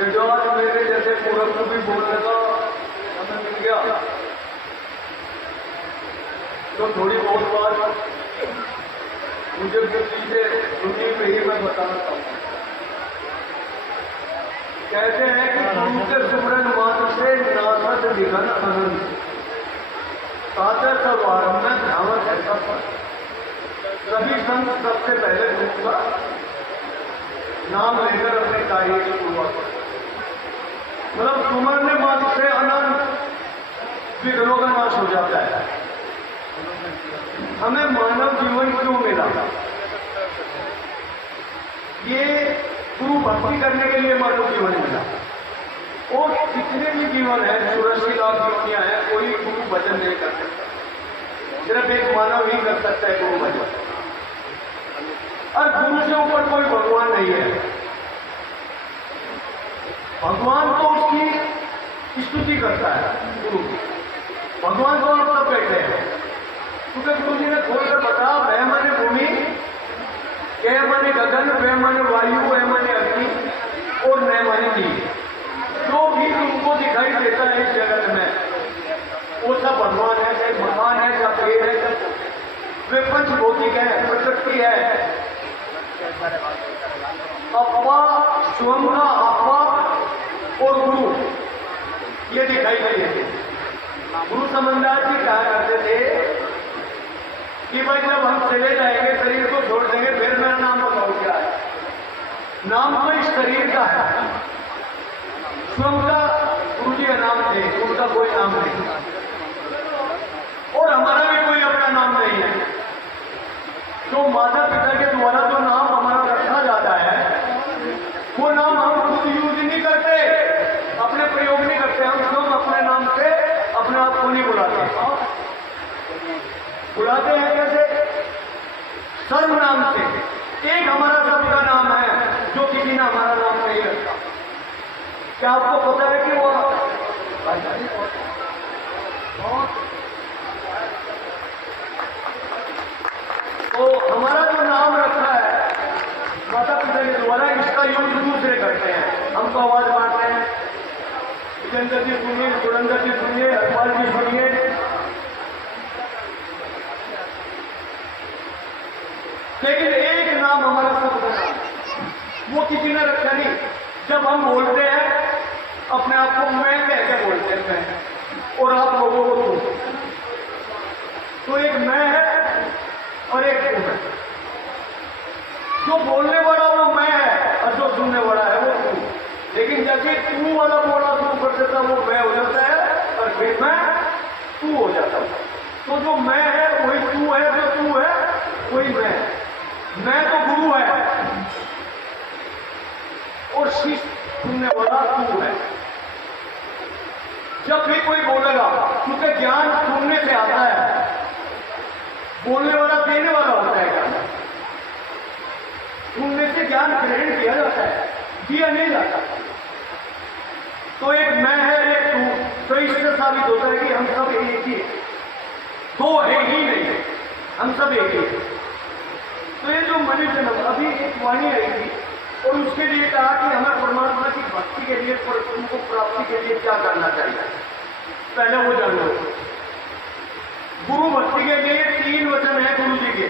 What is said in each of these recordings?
कि जो आज मेरे जैसे पूरब को भी बोलने का समय मिल गया तो थोड़ी बहुत बात मुझे बुद्धि से सुनी पे ही मैं बताना चाहूँगा। कहते हैं कि गुरु के सुमरन मात्र से नासत निधन अनंत साधर सवारम में ध्यावत है सब पर। सभी संत सबसे पहले गुरु का नाम लेकर अपने कार्य की शुरुआत करें। मतलब सुमरन मात्र से अनंत विघ्नों का नाश हो जाता है। हमें मानव जीवन क्यों मिला? ये गुरु भक्ति करने के लिए मानव जीवन मिला। और जितने भी जीवन है, 84 लाख जीवनियां हैं, कोई गुरु भजन नहीं कर सकता। सिर्फ एक मानव ही कर सकता है गुरु भजन। और गुरु से ऊपर कोई भगवान नहीं है। भगवान तो उसकी स्तुति करता है गुरु की। भगवान को आप सब कहते हैं क्योंकि गुरु जी ने खोल कर बताया, वह माने भूमि, कह माने गगन, वह माने वायु, वह माने अग्नि और न माने नील। जो भी तुमको दिखाई देता है इस जगत में वो सब भगवान है, चाहे मकान है, चाहे पेड़ है, चाहे वे पंचभौतिक है, प्रकृति है। अपवा स्वयं का अपवा और गुरु ये दिखाई नहीं देते। गुरु समझदार जी कहा करते थे कि भाई जब हम चले जाएंगे, शरीर को छोड़ देंगे, फिर मेरा नाम बताओ क्या है? नाम तो इस शरीर का है। स्वयं का गुरु जी का नाम थे, उनका कोई नाम नहीं और हमारा भी कोई अपना नाम नहीं है। तो माता पिता के द्वारा जो नाम हमारा रखा जाता है वो नाम हम खुद यूज नहीं करते, अपने प्रयोग नहीं करते। हम स्वयं अपने नाम से अपने आप को नहीं बुलाते। बुलाते हैं कैसे? सर्व नाम से। एक हमारा सबका नाम है जो किसी ने हमारा नाम नहीं रखा। क्या आपको पता है कि वो तो हमारा जो नाम रखा है माता पिता के द्वारा, इसका यूज दूसरे करते हैं। हमको आवाज मारते हैं, विजेंद्र जी सुनिए, सुरेंद्र जी सुनिए, हरपाल जी सुनिए। लेकिन एक नाम हमारा सबका नाम, वो किसी ने रखा नहीं। जब हम बोलते हैं अपने आप को मैं कह के बोलते हैं मैं, और आप लोगों को तुम, तो एक मैं है और एक तुम है। जो बोलने वाला वो मैं है और जो सुनने वाला है वो तू। लेकिन जैसे तू वाला बोलना शुरू कर देता वो मैं हो जाता है और फिर मैं तू हो जाता है। तो जो मैं है वही तू है, जो तू है वही मैं है। मैं तो गुरु है और शिष्य सुनने वाला तू है। जब भी कोई बोलेगा, क्योंकि ज्ञान सुनने से आता है, बोलने वाला देने वाला होता है ज्ञान। सुनने से ज्ञान ग्रहण किया जाता है, दिया नहीं जाता। तो एक मैं है एक तू, तो इससे साबित होता है कि हम सब एक ही, दो है ही नहीं, हम सब एक ही। तो ये जो मनुष्य अभी एक वाणी आई थी और उसके लिए कहा कि हमें परमात्मा की भक्ति के लिए, उनको प्राप्ति के लिए क्या करना चाहिए, पहले वो जान लो। गुरु भक्ति के लिए 3 वचन है गुरु जी के: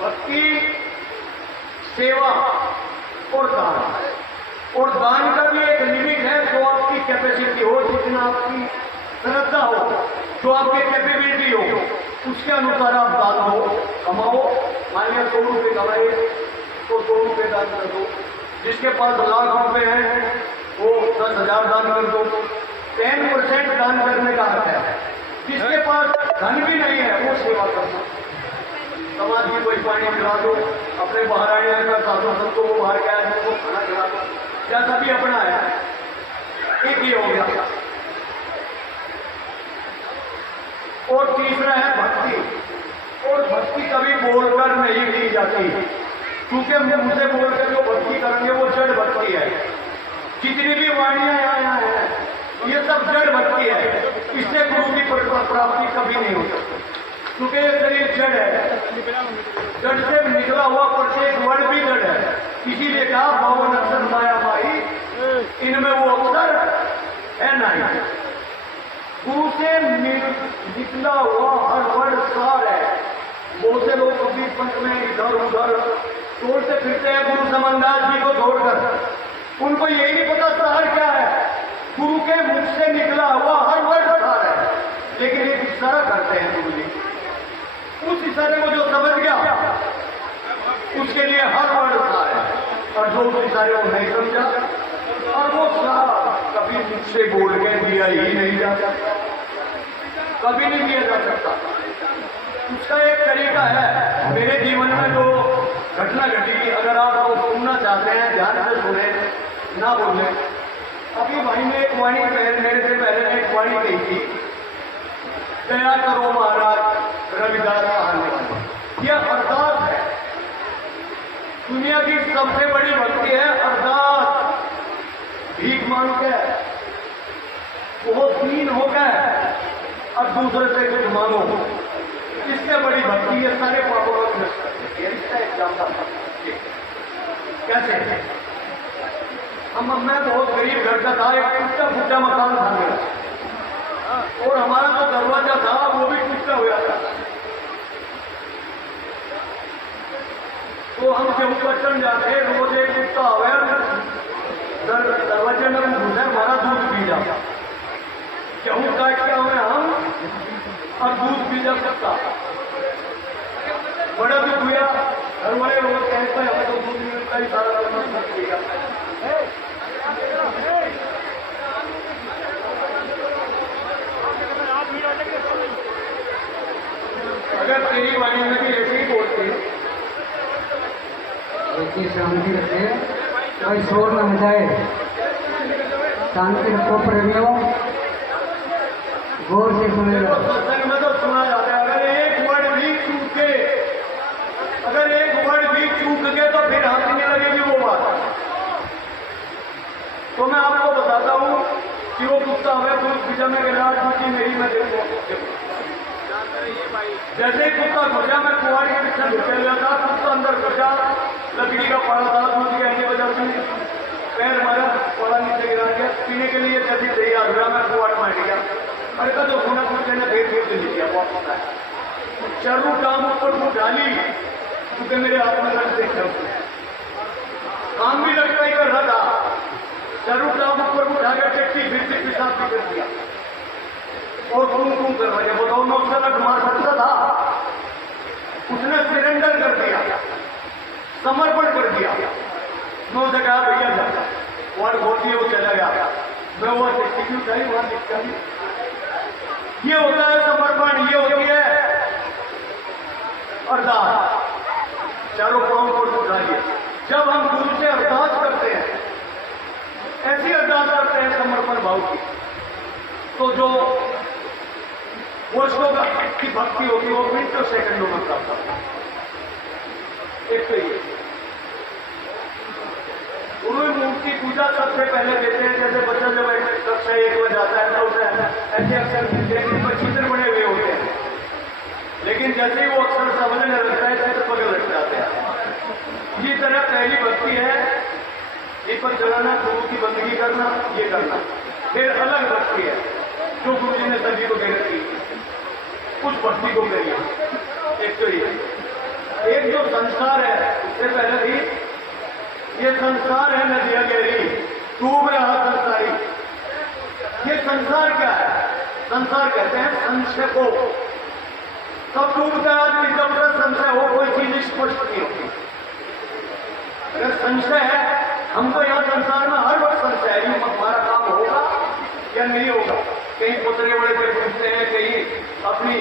भक्ति, सेवा और दान। और दान का भी एक लिमिट है, जो आपकी कैपेसिटी हो, जितना आपकी श्रद्धा हो, जो आपकी कैपेबिलिटी हो, उसके अनुसार आप दान दो, कमाओ। मान लिया 100 रुपये कमाए तो 100 रुपये दान कर दो। जिसके पास लाख रुपए हैं वो 10,000 दान कर दो। 10% दान करने का हक है। जिसके पास धन भी नहीं है वो सेवा करना, समाज की कोई पानी पिला दो, अपने बाहर आने का साधु संतों को बाहर गया है उनको खाना खिला दो, जैसा भी अपना है। एक ये हो गया। और तीसरा है भक्ति। और भक्ति कभी बोलकर नहीं की जाती, क्योंकि मुझसे बोलकर जो भक्ति करेंगे वो जड़ भक्ति है। जितनी भी वाणियां यहाँ हैं ये सब जड़ भक्ति है। इससे गुरु की प्राप्ति कभी नहीं हो सकती, क्योंकि ये शरीर जड़ है। जड़ से निकला हुआ प्रत्येक वर्ड भी जड़ है। इसीलिए कहा भवन अक्षर माया माई गुरु से निकला हुआ हर वर्ड सार है। बहुत से लोग कबीर पंथ में इधर उधर तोड़ते फिरते हैं गुरु समनदास जी को छोड़कर, उनको यही नहीं पता सार क्या है। गुरु के मुख से निकला हुआ हर वर्ड सार है, लेकिन एक इशारा करते हैं गुरु जी, उस इशारे को जो समझ गया उसके लिए हर वर्ड सार है, और जो उस इशारे को नहीं समझा और वो सार कभी मुख से बोल के दिया ही नहीं जा सकता, कभी नहीं दिया जा सकता। उसका एक तरीका है। मेरे जीवन में जो घटना घटी, अगर आप वो सुनना चाहते हैं ध्यान से सुने, ना बोले। अभी भाई ने एक वाणी मेरे से पहले ने एक वाणी कही थी, दया करो महाराज रविदास कहने वाले। यह अरदास है, दुनिया की सबसे बड़ी भक्ति है अरदास। भीख मांग के बहुत दीन हो गए और दूसरे से कुछ मांगो, इससे बड़ी भक्ति है सारे पापों को नष्ट कर देती है। इसका एग्जाम्पल कैसे? मैं बहुत गरीब घर का था, एक टूटा फूटा मकान था मेरा, और हमारा जो दरवाजा था वो भी टूटा हुआ था। तो हम गेहूं कटन जाते, रोज एक कुत्ता हुआ दरवाजे में घुसे, हमारा दूध पी जाता। गेहूं काट के हुए हम और दूध पी जा सकता। बड़ा दुख हुआ, घर वाले लोग कहते हैं हमें तो दूध नहीं मिलता ही, सारा करना पड़ेगा। अगर तेरी वाणी में भी ऐसे ही बोलते शांति रखे, कोई शोर न मचाए, शांति रखो प्रेमियों, गौर से सुनेगा। सत्संग में तो सुना जाता है, अगर एक वर्ड भी चूक गए तो फिर हंसने लगेगी वो बात। तो मैं आपको बताता हूँ कि वो कुत्ता है दूध पिजा में गिरा की मेरी मैं देखो, जैसे ही कुत्ता घुसा मैं कुआर के पीछे घुसे गया था, कुत्ता अंदर घुसा, लकड़ी का पड़ा था, दूध के आने वजह से पैर मारा, पड़ा नीचे गिरा गया। पीने के लिए जैसे दही आ गया, मैं कुआर मार गया। अरे का जो सोना कुत्ते ने फिर दे दिया वापस आया, चारों टांग ऊपर को डाली क्योंकि मेरे हाथ में लग देखा, काम भी लगता ही कर रहा था। चारों टांग ऊपर को उठा कर चट्टी फिर से पेशाब भी कर दिया और घूम कर रहे। वो दोनों से मार सकता था, उसने सरेंडर कर दिया, समर्पण कर दिया। मैं उसे कहा भैया जाता और होती है, वो चला गया। मैं वो चट्टी की उठाई, वहां दिखता ही। ये होता है समर्पण, ये होती है अरदास। चारों पांव को उठाइए। जब हम गुरु से अरदास करते हैं, ऐसी अरदास करते हैं समर्पण भाव की, तो जो वर्षों की भक्ति होगी वो मिनटों सेकंडों में प्राप्त होता है। एक तो ये गुरु मूर्ति पूजा सबसे पहले देते हैं। जैसे बच्चा जब कक्षा 1 में जाता है तो उसे ऐसे अक्षर मिलते हैं जिन पर चित्र बने हुए होते हैं, लेकिन जैसे ही वो अक्षर समझने लगता है चित्र पकड़ लग जाते हैं। इसी तरह पहली भक्ति है दीपक जलाना, गुरु की बंदगी करना, ये करना। फिर अलग भक्ति है जो गुरु जी ने सभी को दे रखी, उस भक्ति को करिए। एक तो ये, एक जो संसार है उससे पहले भी, ये संसार है नदिया गहरी, डूब रहा संसारी। ये संसार क्या है? संसार कहते हैं संशय को। तब डूबता है आदमी जब तक संशय हो, कोई चीज स्पष्ट नहीं होती। अगर संशय है, हमको यहाँ संसार में हर वक्त संशय है, हमारा काम होगा या नहीं होगा। कहीं पुतरे बड़े से पूछते हैं, कहीं अपनी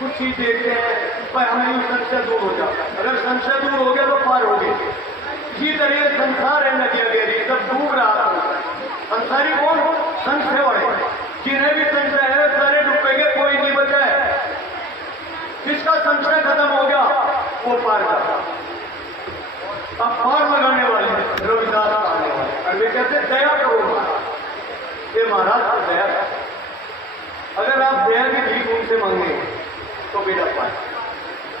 कुछ चीज देखते हैं, पर हमें संशय दूर हो जाता है। अगर संशय दूर हो गया तो पार हो गए। इसी तरह संसार है नदिया गहरी, जब डूब रहा था। संसारी कौन? संशय वाले, जिन्हें भी संशय है सारे डूबेंगे, कोई नहीं बचा है। जिसका संशय खत्म हो गया वो पार करता। अब पार लगाने वाले रविदास आने वाले, और वे कहते दया करो महाराज। ये महाराज को दया है। अगर आप दया की भीख उनसे मांगेंगे तो बेटा पाए।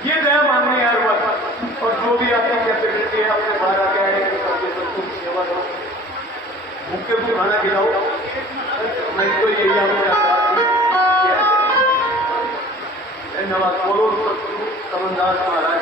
ये दया मांगने हर वक्त, और जो भी आपकी कैपेबिलिटी है अपने बाहर आके आए सबके सब कुछ सेवा करो, भूखे को खाना खिलाओ। नहीं तो यही आपको धन्यवाद बोलो सतगुरु समनदास महाराज